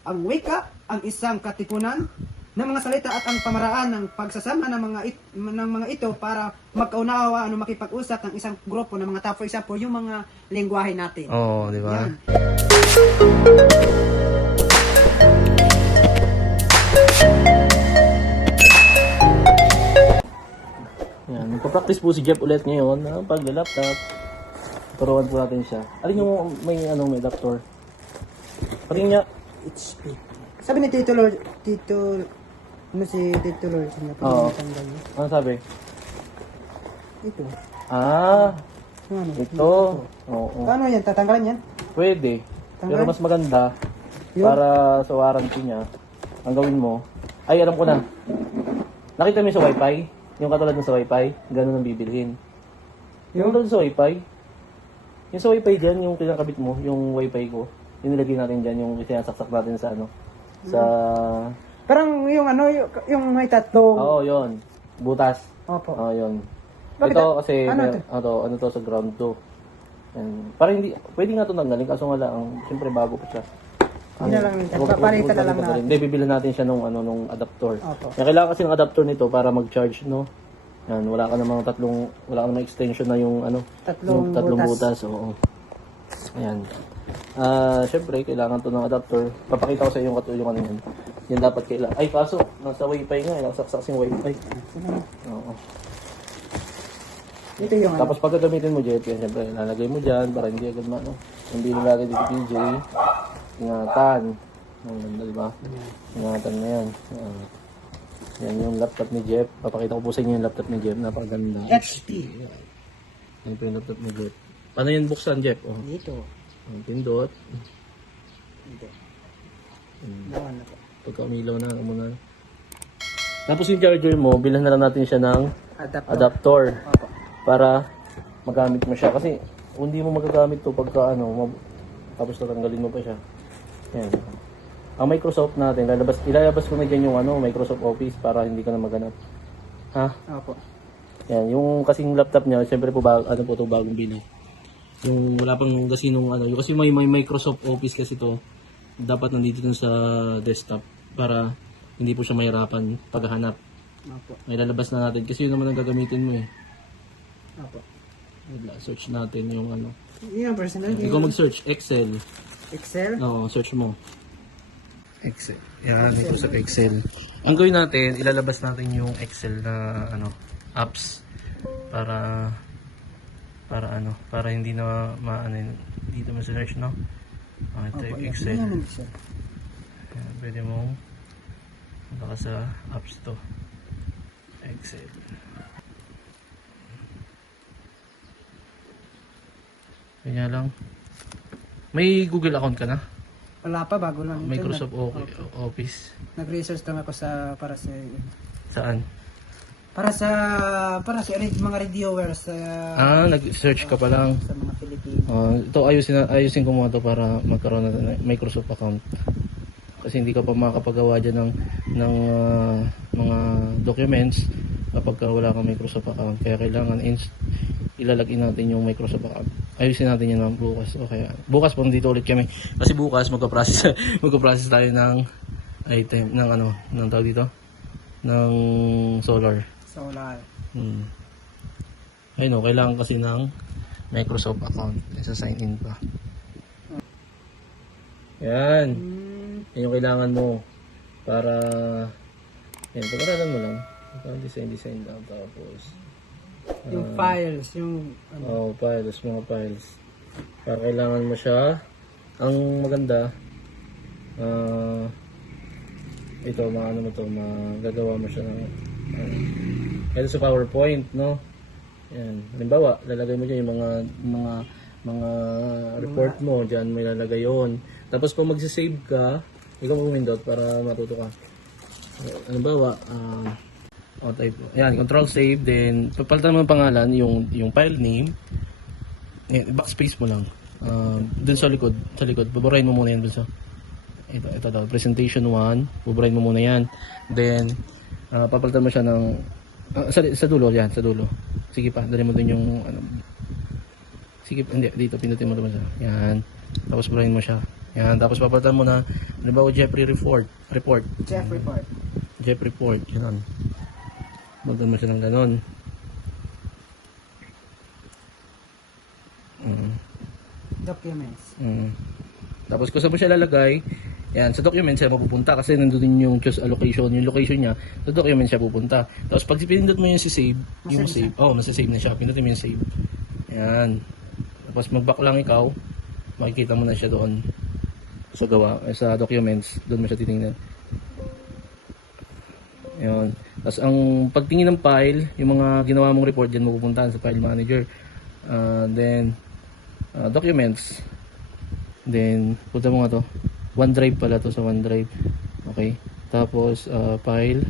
ang wika, ang isang katipunan ng mga salita at ang pamaraan ng pagsasama ng mga ito para magkaunawa makipag-usap ng isang grupo ng mga tao. For example, yung mga lengguwahe natin. Oo, di ba? Yan. Yan, magpa-practice po si Jeff ulit ngayon na pag-laptop. Turuan po natin siya. Alin yung may adapter? Parin niya. HP. Sabi ni Tito Lord, si Tito Lord, Oo. tanggal niya. Ano sabi? Ito. Ah, Ano? ito. Oo. Paano yan? Tatanggalan yan? Pwede. Pero Tanggal? mas maganda Yun. para sa warranty niya. Ang gawin mo, ay alam ko na. Nakita mo yung sa wifi? Yung katulad ng sa wifi, ganun ang bibilhin. Yung katulad sa wifi, yung sa wifi dyan, yung kinakabit mo, yung wifi ko, yung nilagay natin dyan, yung sinasaksak natin sa sa... Parang yung may tatlong... Oo, yun. Butas. Opo. Oo, yun. Bakit Ito kasi, ano ano to sa ground to. And, parang hindi, pwede nga ito tanggalin, kaso nga lang, siyempre bago pa siya. Hindi na lang minsan. Papalitan na lang natin. Hindi, bibilhan natin siya nung adapter. Opo. Kaya kailangan kasi ng adapter nito para mag-charge, no? Yan, wala ka namang extension na yung tatlong butas. Oo. Ayan. Syempre, kailangan to ng adapter. Papakita ko sa iyo yung ano yan. Yan dapat kailangan. Ay, kaso, nasa wifi nga, nakasaksak yung wifi. Oo. Ito yung Tapos pag gagamitin mo, Jeff, yan, syempre, ilalagay mo dyan para hindi agad hindi nilagay dito PJ. Ingatan. Ang ganda, di ba? Ingatan na yan. Yan yung laptop ni Jeff. Papakita ko po sa inyo yung laptop ni Jeff. Napakaganda. HP. Yan po yung laptop ni Jeff. Paano yan buksan, Jeff? Oh. Dito. Ang pindot. Dito. Nawan na po. Pagka umilaw na, muna. Tapos yung charger mo, bilhan na lang natin siya ng adapter. Opo. Para magamit mo siya. Kasi hindi mo magagamit to pagka tapos tatanggalin mo pa siya. Yan. Ang Microsoft natin, ilalabas ko na dyan yung Microsoft Office para hindi ka na maganap. Ha? Opo. Yan, yung kasing laptop niya, siyempre po bagong bili. Yung wala pang kasi yung kasi may Microsoft Office kasi to, dapat nandito dun sa desktop para hindi po siya mahirapan paghahanap. Opo. May lalabas na natin kasi yun naman ang gagamitin mo eh. Opo. Search natin yung Yung personal. Ikaw mag-search Excel. Excel. Oo, search mo. Excel. Yan, ito sa Excel. Ang gawin natin, ilalabas natin yung Excel na apps para hindi na dito mo search, no? Ito yung Excel. Yan, pwede mong baka sa apps to. Excel. Kanya lang. May Google account ka na? Wala pa, bago lang. Microsoft Office. Nag-research lang ako para sa Saan? mga reviewers sa Nag-search ka pa lang. sa mga Pilipino. Ito ayusin ko muna to para magkaroon ng Microsoft account. Kasi hindi ka pa makakapagawa dyan ng mga documents kapag wala kang Microsoft account. Kaya kailangan ilalagin natin yung Microsoft account. Ayusin natin yan bukas. Okay. Bukas po dito ulit kami. Kasi bukas magpa-process tayo ng item ng tawag dito ng solar. Ayun, kailangan kasi ng Microsoft account. Isa sign in pa. Yan. Yan yung kailangan mo para yan, pag-aralan mo lang. Design lang tapos Yung files, mga files. Para kailangan mo siya. Ang maganda ito, magagawa mo siya ng ito sa PowerPoint, no? Yan. Halimbawa, lalagay mo dyan yung mga report mo, dyan may lalagay yun. Tapos kung magsisave ka, ikaw mag-windot para matuto ka. Halimbawa, type. Yan, control save, then papalitan mo ang pangalan, yung file name. Yan, backspace mo lang. Dun sa likod, baburahin mo muna yan dun sa ito daw, presentation 1, baburahin mo muna yan. Then papalitan mo siya ng sa dulo, yan, sa dulo. Sige pa, dali mo dun yung sige, hindi, dito, pindutin mo naman siya. Yan. Tapos burahin mo siya. Yan, tapos papalitan mo na, halimbawa Jeffrey report. Jeff report. Jeff report, yun. Magdan mo siya ng ganon. Documents. Tapos kung saan mo siya lalagay, yan, sa documents siya mapupunta kasi nandun din yung choose allocation, yung location niya, sa documents siya pupunta. Tapos pag pinindot mo yung si save, yung save, nasa-save na siya, pindutin mo yung save. Yan. Tapos mag-back lang ikaw, makikita mo na siya doon sa sa documents, doon mo siya titingnan. Yan. Tapos ang pagtingin ng file, yung mga ginawa mong report diyan mapupuntahan sa file manager. Then documents. Then punta mo nga to. OneDrive pala to, sa OneDrive. Okay. Tapos file,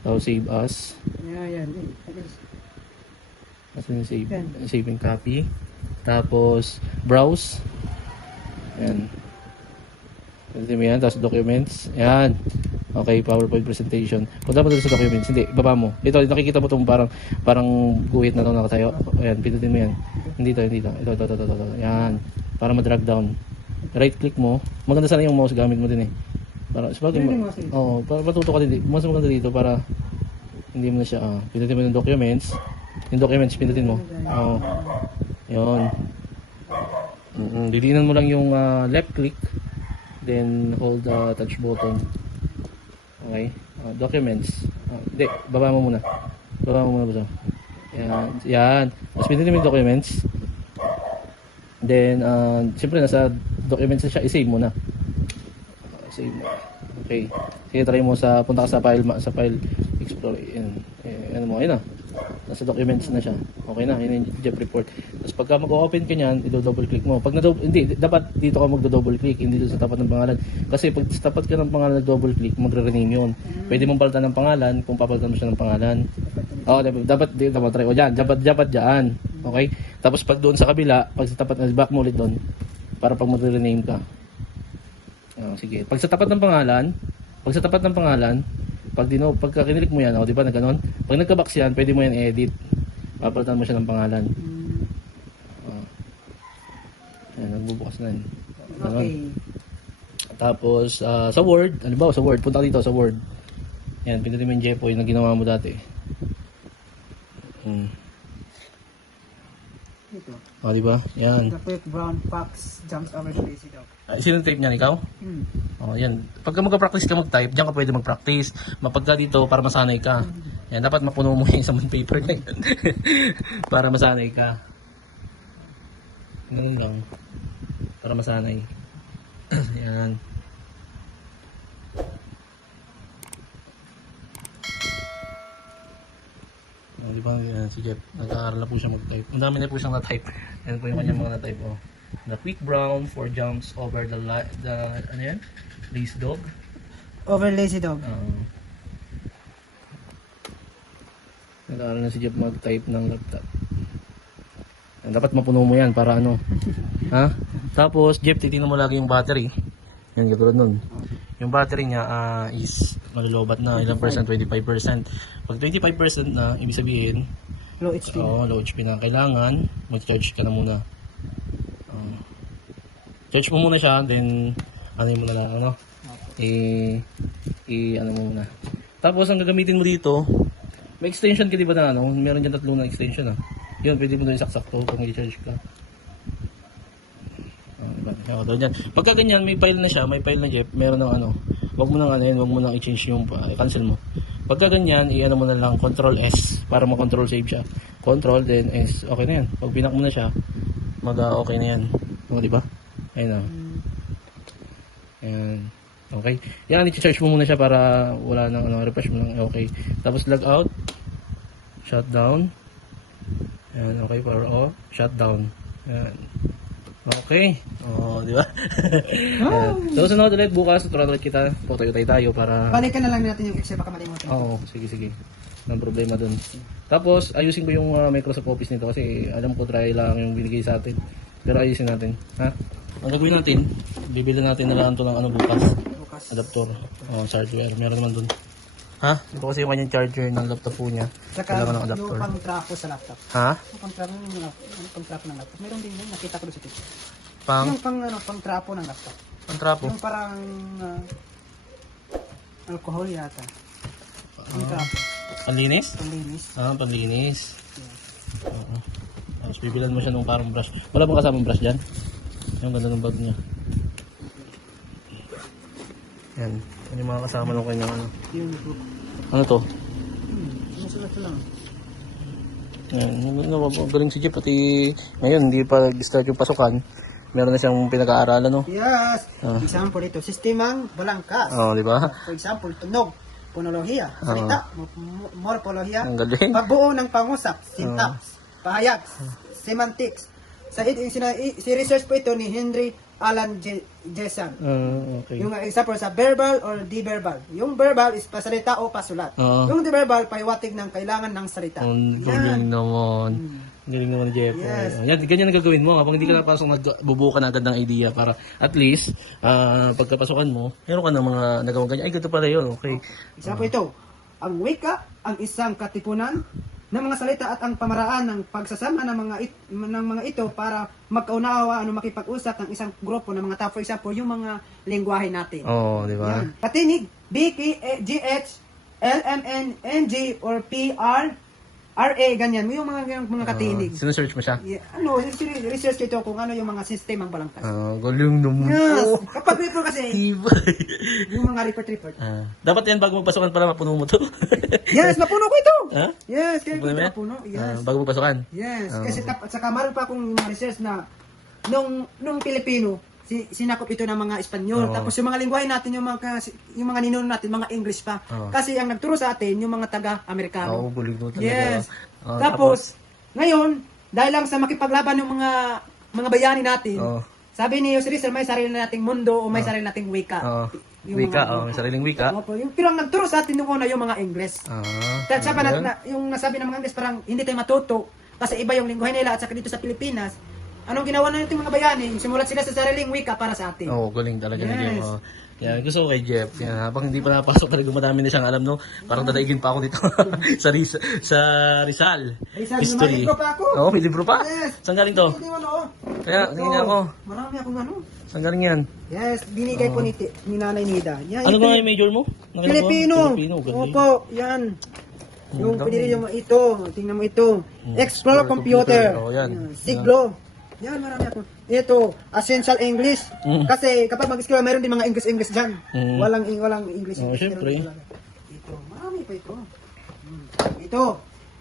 tapos save as. Yan. Asan yung save? Save and copy. Tapos browse. Yan. Pwede mo yan. Tapos documents. Yan. Okay, PowerPoint presentation. Punta mo doon sa documents. Hindi, baba mo. Ito, nakikita mo itong parang guhit na ito nakatayo. Ayan, pindutin mo yan. Hindi to. Ito. Yan. Para ma-drag down. Right click mo. Maganda sana yung mouse gamit mo din eh. Para sabagay mo. Para matuto ka din. Mas maganda dito para hindi mo na siya. Pindutin mo yung documents. Yung documents pindutin mo. Yun. Didiinan mo lang yung left click. Then hold the touch button. Okay. Documents. Hindi, baba mo muna. Baba mo muna ba ito? Yan. Tapos pindutin mo yung documents. Then, siyempre nasa documents na siya, i-save mo na. Save mo. Okay. Sige, try mo punta ka sa file explorer. Ano mo, ayun na. Nasa documents na siya. Okay na, yun yung Jeff report. Tapos pagka mag-open ka niyan, i-double click mo. Pag hindi, dapat dito ka mag-double click, hindi doon sa tapat ng pangalan. Kasi pag sa tapat ka ng pangalan nag-double click, magre-rename yun. Pwede mong palitan ng pangalan kung papalitan mo siya ng pangalan. Dapat try. O dyan, dapat dyan. Okay? Tapos pag doon sa kabila, pag sa tapat, back mo ulit doon. Para pag magre-rename ka. Sige. Pag sa tapat ng pangalan, pagka kinilik mo yan, di ba na ganon? Pag nagka-box yan, pwede mo yan edit. Papalitan mo siya ng pangalan. Ayan, nagbubukas na yun. Okay. Tapos, sa Word, sa Word, punta ka dito sa Word. Ayan, pindutin mo yung Jepoy na ginawa mo dati. Ito. Di ba? Yan. The quick brown fox jumps over the lazy dog. Sino type niyan, ikaw? Yan. Pagka magka-practice ka mag-type, diyan ka pwede mag-practice. Mapagka dito, para masanay ka. Yan, dapat mapuno mo yung sa paper na yun. Para masanay ka. Ganun lang. Para masanay. Yan. Di ba, si Jeff, nag-aaral na po siya mag-type. Ang dami na po siyang na-type. Yan po yung kanyang mga na-type. The quick brown for jumps over the ano yan? Lazy dog. Over lazy dog. Nag-aaral na si Jeff mag-type ng laptop. Yan, dapat mapuno mo yan para ano. Ha? Tapos, Jeff, titignan mo lagi yung battery. Yan, katulad nun. Yung battery niya is malulubat na. Ilang percent? 25%. Pag 25% na, ibig sabihin, low HP. Low HP na. Kailangan, mag-charge ka na muna. Charge mo muna siya, then, ano mo na lang, ano? Ano mo muna. Tapos, ang gagamitin mo dito, may extension ka diba na, ano? Meron dyan 3 na extension, Yun, pwede mo doon saksak-sakto kung i-charge ka. Pagka ganyan, may file na siya, may file na Jeff, meron ng ano, wag mo nang i-change yung, cancel mo. Pagka ganyan, i-ano mo na lang, Control S, para ma-control save siya. Control, then S, okay na yan. Pag pinak mo na siya, okay na yan. Di ba? Ayun Ayan. Okay. Yan, i-charge mo muna siya para wala nang refresh mo lang. Okay. Tapos log out. Shutdown. Ayan, okay. Power off. Shutdown. Ayan. Okay. Di ba? So, sunod ulit bukas. Tuturuan ulit kita. Potay tayo para... Balikan na lang natin yung Excel, baka malimutan. Sige. Nang problema dun. Tapos, ayusin ko yung Microsoft Office nito kasi alam ko try lang yung binigay sa atin. Pero ayusin natin. Ang gagawin natin, bibili natin na lang ito ng bukas. Adapter. Charger. Meron naman dun. Ito kasi yung kanyang charger ng laptop po niya. Saka ng adapter. yung pang-trapo sa laptop. Yung pang-trapo ng laptop. Meron din yun. Nakita ko doon sa tito. Yung pang-trapo ng laptop. Ang trapo. Yung parang alcohol yata. Yung trapo. Panlinis? Panlinis. Ah, panlinis. Oo. Tapos bibilan mo siya ng parang brush. Wala bang kasamang brush dyan? Yung ganda ng bag niya. Yan. Yan yung mga kasama ng kanyang ano. Yung book. Ano to? Sinusulat ko lang. Yan. Galing si Jeep. Pati ngayon, hindi pa nag-start yung pasukan. Meron na siyang pinag-aaralan, no? Yes. Ah. Example ito, sistemang balangkas. Oo, di ba? For example, tunog, ponolohiya, salita, morpolohiya, Ang galing. pagbuo ng pangusap, syntax, pahayag, semantics. Si research po ito ni Henry Alan Jessen. Okay. Yung example sa verbal or di-verbal. Yung verbal is pasalita o pasulat. Oo. Yung di-verbal, pahiwatig ng kailangan ng salita. Ang galing naman. Ang galing naman ni Jeff. Yes. Yan, ganyan ang gagawin mo. Kapag hindi ka napasok, magbubuo ka na agad ng idea para at least, pagkapasukan mo, meron ka ng mga nagawang ganyan. Ay, ganito pala yun. Okay. Example ito, ang wika, ang isang katipunan ng mga salita at ang pamaraan ng pagsasama ng mga ito para magkaunawa makipag-usap ng isang grupo ng mga tao. For example, yung mga lengguwahe natin. Oo, di ba? Yan. Katinig, B, K, G, H, L, M, N, N, G, or P, R, R, A, ganyan. Yung mga katinig. Sinesearch mo siya? Yeah, research ito kung ano yung mga sistemang balangkas. Galing naman. Yes. Oh, Kapag report kasi, tibay. yung mga report. Dapat yan bago magpasukan para mapuno mo to. Yes, napuno ko ito. Ha? Yes, kaya ko Napuno mo ito yan? napuno. Yes. Bago magpasukan. Yes, kasi at saka meron pa akong mga research na nung Pilipino, sinakop ito ng mga Espanyol. Oo. Tapos yung mga lingwahe natin, yung mga ninuno natin, mga English pa. Oo. Kasi ang nagturo sa atin, yung mga taga-Amerikano. Oo, galing mo talaga. Yes. Oh, Tapos, ngayon, dahil lang sa makipaglaban ng mga bayani natin, Oo. sabi ni Jose Rizal, may sarili nating mundo o may sarili nating wika. Oo. Yung Wika, mga- may sariling wika. Opo, pero ang nagturo sa atin nung una yung mga Ingles. At saka Ayun. yung nasabi ng mga Ingles, parang hindi tayo matuto kasi iba yung lingwahe nila at saka dito sa Pilipinas. Anong ginawa na natin mga bayani? Simulat sila sa sariling wika para sa atin. Oo, galing talaga ni Yes. Jeff. Oh. Yan, gusto ko kay Jeff. Yan, habang hindi pa napasok talaga madami na siyang alam, no? Parang dadaigin pa ako dito sa Rizal. Rizal, History. may libro pa ako. Oo, may libro pa? Yes. Saan galing to? Hindi mo no. Kaya, tingin ako. Marami akong ano. Saan galing yan? Yes, binigay po ni Nanay Nida. Yan, Ano ito ba yung yung major mo? Nakita ko? Filipino. Filipino, galing. Opo, yan. Yung Ang pwede dami. rin yung ito. Tingnan mo ito. Explore computer. Oh, yan. Siglo. Yan, marami ako. Ito, essential English. Kasi kapag mag-eskwela, meron din mga English dyan. Walang English. Oh, syempre. Ito, marami pa ito. Ito.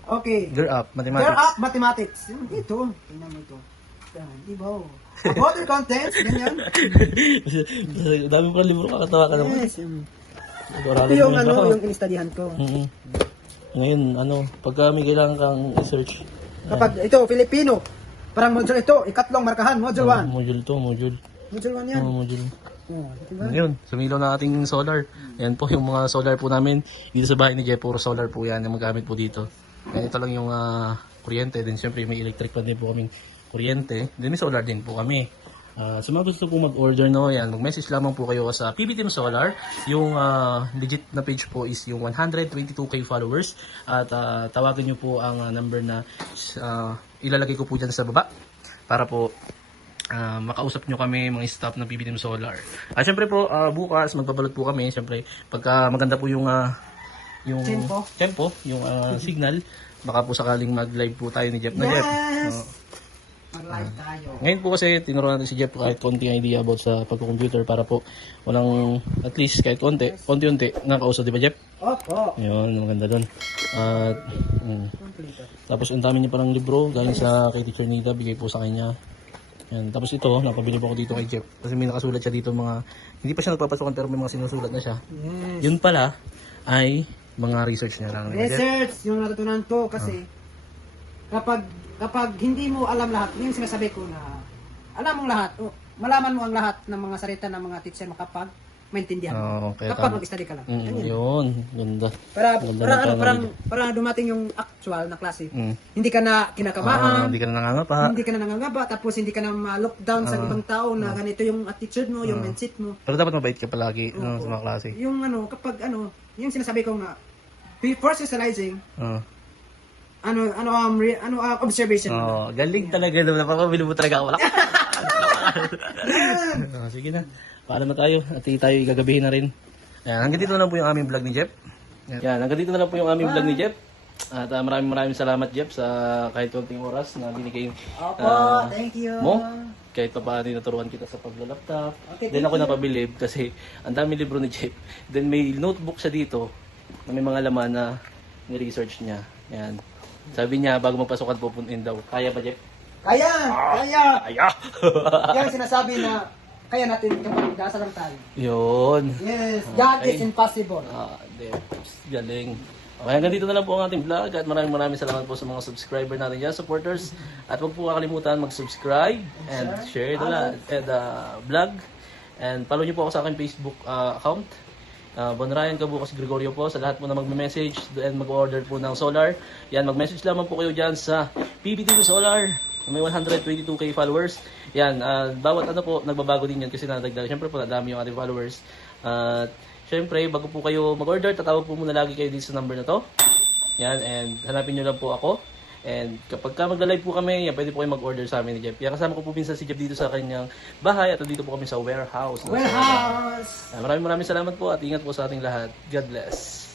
Okay. Girl up, There mathematics. are mathematics. Yan, ito. Tingnan mo ito. Yan, diba? Water contents, ganyan. Dami pa libro, kakatawa ka naman. Yes. Nag-aralan Ito yung mo ano, ako. yung in-studyhan ko. Ngayon, pagka may kailangan kang i-search, Kapag ito, Filipino, parang module ito, ikatlong markahan, module 1. module to, module. Module 1 yan. Module. Oh, diba? Ngayon, sumilaw na ating solar. Ayan po yung mga solar po namin. Dito sa bahay ni Jeff, puro solar po yan. Yung magamit po dito. Ayan, ito lang yung kuryente. Then syempre may electric pa din po kaming kuryente. Then may solar din po kami. Sa mga gusto po mag-order, no, yan, mag-message lamang po kayo sa PB Team Solar. Yung legit na page po is yung 122k followers. At tawagin nyo po ang number na ilalagay ko po dyan sa baba. Para po makausap nyo kami mga staff ng PB Team Solar. At syempre po, bukas magbabalot po kami. Syempre, pagka maganda po yung tempo, yung signal, baka po sakaling mag-live po tayo ni Jeff na Jeff. Yes! Mag-live tayo. Ngayon po kasi tinuruan natin si Jeff kahit konting idea about sa pagko-computer para po walang at least kahit konti-unti nakakausap, di ba Jeff? Opo. Yun, maganda doon. At Kompleto. tapos ang dami niya parang libro galing sa kay Teacher Nida, bigay po sa kanya. Yan. Tapos ito, napabili po ako dito kay Jeff. Kasi may nakasulat siya dito mga, hindi pa siya nagpapasokan pero may mga sinusulat na siya. Yes. Yun pala ay mga research niya lang. di ba, Jeff? Research, yung natutunan ko kasi kapag hindi mo alam lahat, yung sinasabi ko na alam mong lahat, malaman mo ang lahat ng mga salita ng mga teacher mo kapag maintindihan mo. Oo, kaya Kapag tama. mag-study ka lang. Yun, ganda. Para Ganda ng para dumating yung actual na klase. Mm. Hindi ka na kinakabahan, Hindi ka na nangangapa. hindi ka na nangangaba, tapos hindi ka na ma-lockdown sa ibang tao na ganito yung attitude mo, yung mindset mo. Pero dapat mabait ka palagi no, sa mga klase. Yung kapag yung sinasabi ko nga, before socializing, observation mo. Galing talaga naman. Napapabili mo talaga ako. Sige na. paalam na tayo at tayo gagabihin na rin. Ayan, hanggang dito na lang po yung aming vlog ni Jeff. Ayan, hanggang dito na lang po yung aming vlog ni Jeff. At maraming salamat Jeff sa kahit konting oras na binigay Opo, thank you. mo. Kahit pa paano naturuan kita sa paglalaptop. Okay, Then thank ako you. napabilib kasi ang dami libro ni Jeff. Then may notebook siya dito na may mga laman na ni-research niya. Ayan. Sabi niya bago magpasok at pupuntin daw. Kaya ba Jeff? Kaya! Kaya! Kaya! Yan ang sinasabi na kaya natin kapag nasa lang tayo. Yun. Yes, God Okay. is impossible. Jeff. Galing. Okay, hanggang dito na lang po ang ating vlog at maraming salamat po sa mga subscriber natin dyan, supporters. At huwag po kakalimutan mag-subscribe and share the vlog. And follow niyo po ako sa aking Facebook account. Bon Ryan Kabukas Gregorio po. Sa lahat po na magme-message and mag-order po ng solar. Yan, mag-message lamang po kayo dyan sa PBT Solar. May 122k followers. Yan, bawat ano po, nagbabago din yan kasi nadagdag. Siyempre po, nadami yung ating followers. At siyempre, bago po kayo mag-order, tatawag po muna lagi kayo dito sa number na to. Yan, and hanapin nyo lang po ako. And kapag ka magla-live po kami, yan, pwede po kayo mag-order sa amin ni Jeff. Yan, kasama ko po minsan si Jeff dito sa kanyang bahay at dito po kami sa warehouse. Warehouse! Yan, maraming salamat po at ingat po sa ating lahat. God bless.